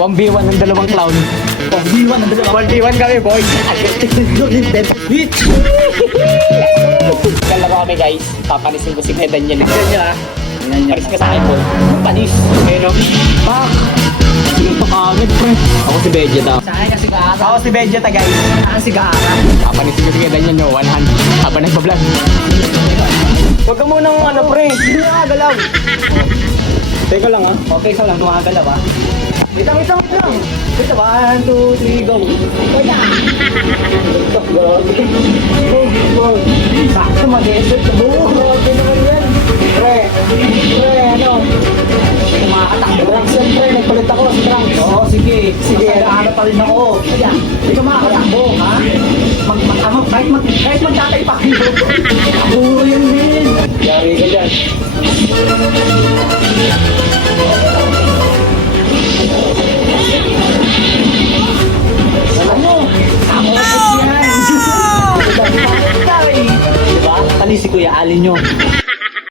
1v1 ng dalawang clown. 1v1 ang dalawa. 1v1 kami, boy. Kalaro kami, guys. Papanisin ko si Kuya Daniel. Tignan nyo ah. Tignan nyo. Panis ka sa akin, boy. Panis. Pero, pak! Sino pa kagad, pre? Ako si Vegeta. Sa akin kasi Gara. Ako si Vegeta, guys. Saan si Gara? Papanisin ko si Kuya Daniel, no? One hand. Habang nagpa-vlog. Huwag ka munang ano, pre. Hindi na kagalaw. Teka lang, ha? Okay ka lang, tumagalaw ah. Wait lang. Wait lang, 1, 2, 3, go. Wait lang. Go. Sakto mag-esot. Grabe naman yan. Pre, ano? Kumakatakbo lang. Siyempre, nagpalit ako sa trunk. Oo, sige. Masagana pa rin ako. Kaya, hindi ka makakatakbo, ha? Kahit magtatay pa kayo. Puro yan, men. Yari ka dyan. Ano? Ako yan. Diba? Tali si Kuya Ali nyo.